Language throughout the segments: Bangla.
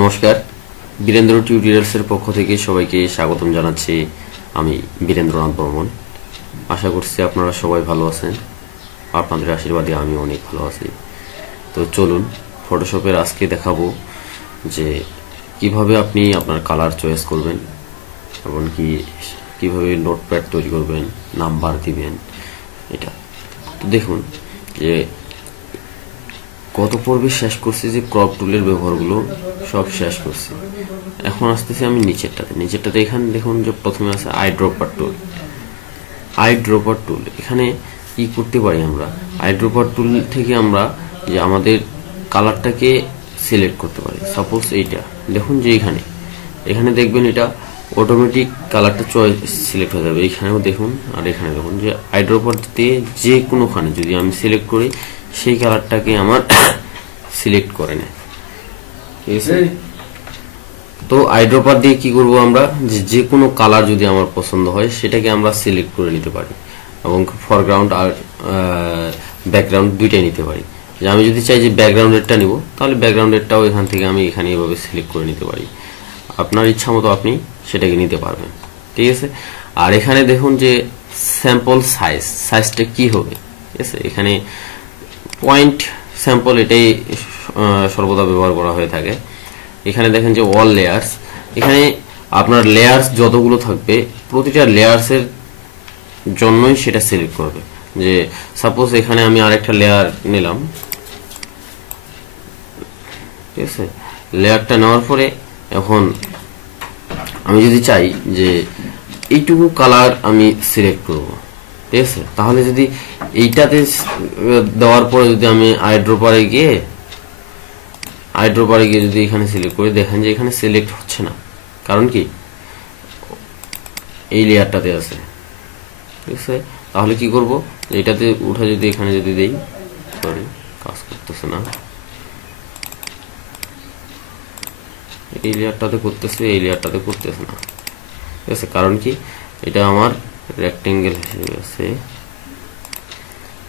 নমস্কার, বীরেন্দ্র টিউটোরিয়ালসের পক্ষ থেকে সবাইকে স্বাগতম জানাচ্ছি। আমি বীরেন্দ্রনাথ বর্মন। আশা করছি আপনারা সবাই ভালো আছেন। আপনাদের আশীর্বাদে আমি অনেক ভালো আছি। তো চলুন, ফটোশপের আজকে দেখাবো যে কিভাবে আপনি আপনার কালার চয়েস করবেন এবং কিভাবে নোটপ্যাড তৈরি করবেন, নাম্বার দিবেন। এটা তো দেখুন যে গত পর্বে শেষ করছি যে ক্রপ টুলের ব্যবহারগুলো সব শেষ করছি। এখন আসতেছি আমি নিচেরটাতে এখানে দেখুন যে প্রথমে আছে আই ড্রপার টুল। এখানে কি করতে পারি আমরা, আই ড্রপার টুল থেকে আমরা যে আমাদের কালারটাকে সিলেক্ট করতে পারি। সাপোজ এইটা দেখুন যে এখানে দেখবেন এটা অটোমেটিক কালারটা চয়েস সিলেক্ট হয়ে যাবে। এখানেও দেখুন আর এখানে দেখুন যে আই ড্রপার দিয়ে যে কোনোখানে যদি আমি সিলেক্ট করি সেই কালারটাকে আমার সিলেক্ট করে নেয়। ঠিক আছে, তো আই ড্রপার দিয়ে কি করব আমরা, যে কোনো কালার যদি আমার পছন্দ হয় সেটাকে আমরা সিলেক্ট করে নিতে পারি এবং ফরগ্রাউন্ড আর ব্যাকগ্রাউন্ড দুইটাই নিতে পারি। যে আমি যদি চাই যে ব্যাকগ্রাউন্ডেরটা নিব, তাহলে ব্যাকগ্রাউন্ডেরটাও এখান থেকে আমি এখানে এভাবে সিলেক্ট করে নিতে পারি। আপনার ইচ্ছা মতো আপনি সেটাকে নিতে পারবেন। ঠিক আছে, আর এখানে দেখুন যে স্যাম্পল সাইজটা কি হবে। ঠিক আছে, এখানে পয়েন্ট স্যাম্পল এটাই সর্বদা ব্যবহার করা হয়ে থাকে। এখানে দেখেন যে অল লেয়ার্স, এখানে আপনার লেয়ার্স যতগুলো থাকবে প্রতিটা লেয়ার্সের জন্যই সেটা সিলেক্ট করবে। যে সাপোজ এখানে আমি আরেকটা লেয়ার নিলাম। ঠিক আছে, লেয়ারটা নেওয়ার পরে এখন আমি যদি চাই যে এইটুকু কালার আমি সিলেক্ট করব, ঠিক আছে, তাহলে যদি এইটাতে দেওয়ার পরে যদি আমি আই ড্রপারে গিয়ে যদি এখানে সিলেক্ট করি, দেখেন যে এখানে সিলেক্ট হচ্ছে না। কারণ কি, এই লেয়ারটাতে আছে। ঠিক আছে, তাহলে কি করব, এটাতে উঠে যদি এখানে যদি দেই, সরি কাজ করতেছে না, এই লেয়ারটাতে করতেছে, এই লেয়ারটাতে করতেছে না। ঠিক আছে, কারণ কি, এটা আমার রেক্টেঙ্গেল হিসেবে আছে।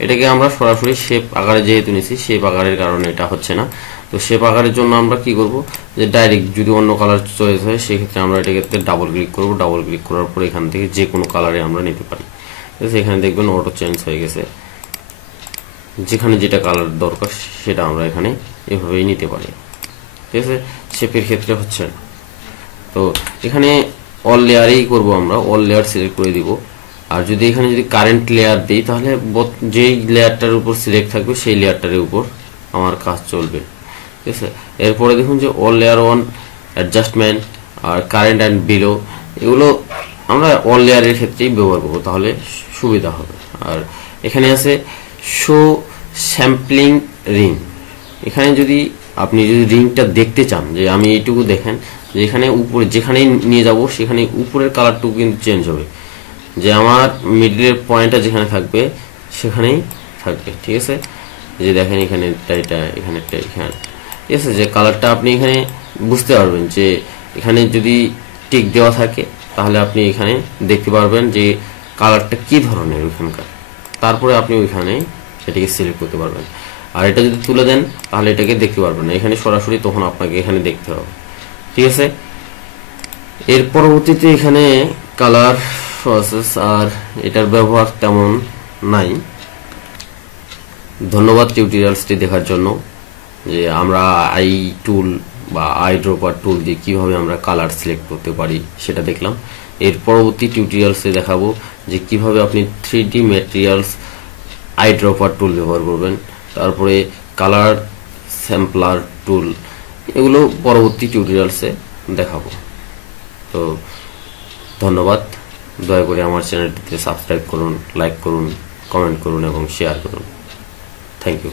এটাকে আমরা সরাসরি শেপ আকারে যেহেতু নিছি, শেপ আকারের কারণে এটা হচ্ছে না। তো শেপ আকারের জন্য আমরা কি করব, যে ডাইরেক্ট যদি অন্য কালার চয়েস হয় সেক্ষেত্রে আমরা এটাকে ডাবল ক্লিক করব। ডাবল ক্লিক করার পর এখান থেকে যে কোনো কালারে আমরা নিতে পারি। ঠিক আছে, এখানে দেখবেন অটো চেঞ্জ হয়ে গেছে। যেখানে যেটা কালার দরকার সেটা আমরা এখানে এভাবেই নিতে পারি। ঠিক আছে, শেপের ক্ষেত্রে হচ্ছে না। তো এখানে অল লেয়ারেই করব, আমরা অল লেয়ার সিলেক্ট করে দিব। আর যদি এখানে যদি কারেন্ট লেয়ার দিই, তাহলে যেই লেয়ারটার উপর সিলেক্ট থাকবে সেই লেয়ারটার উপর আমার কাজ চলবে। ঠিক আছে, এরপরে দেখুন যে অল লেয়ার ওয়ান, অ্যাডজাস্টমেন্ট আর কারেন্ট অ্যান্ড বিলো, এগুলো আমরা অল লেয়ারের ক্ষেত্রেই ব্যবহার করবো, তাহলে সুবিধা হবে। আর এখানে আছে শো স্যাম্পলিং রিং। এখানে যদি আপনি রিংটা দেখতে চান, যে আমি এইটুকু দেখেন যে এখানে উপরে যেখানেই নিয়ে যাব সেখানে উপরের কালারটুকু কিন্তু চেঞ্জ হবে। যে আমার মিডলের পয়েন্টটা যেখানে থাকবে সেখানেই থাকবে। ঠিক আছে, যে দেখেন এখানে এখানে ঠিক আছে, যে কালারটা আপনি এখানে বুঝতে পারবেন যে এখানে যদি টিক দেওয়া থাকে তাহলে আপনি এখানে দেখতে পারবেন যে কালারটা কি ধরনের ওইখানকার। তারপরে আপনি ওইখানে এটাকে সিলেক্ট করতে পারবেন। আর এটা যদি তুলে দেন তাহলে এটাকে দেখতে পারবেন না, এখানে সরাসরি তখন আপনাকে এখানে দেখতে হবে। ঠিক আছে, এর পরবর্তীতে এখানে কালার প্রসেস আর এটার ব্যবহার তেমন নাই। ধন্যবাদ টিউটোরিয়ালসটি দেখার জন্য। যে আমরা আই টুল বা আই ড্রপার টুল দিয়ে কিভাবে আমরা কালার সিলেক্ট করতে পারি সেটা দেখলাম। এর পরবর্তী টিউটোরিয়ালসে দেখাবো যে কিভাবে আপনি 3D ম্যাটেরিয়ালস আই ড্রপার টুল ব্যবহার করবেন, তারপরে কালার স্যাম্পলার টুল, এগুলো পরবর্তী টিউটোরিয়ালসে দেখাবো। তো ধন্যবাদ। দয়া করে আমার চ্যানেলটিতে সাবস্ক্রাইব করুন, লাইক করুন, কমেন্ট করুন এবং শেয়ার করুন। Thank you.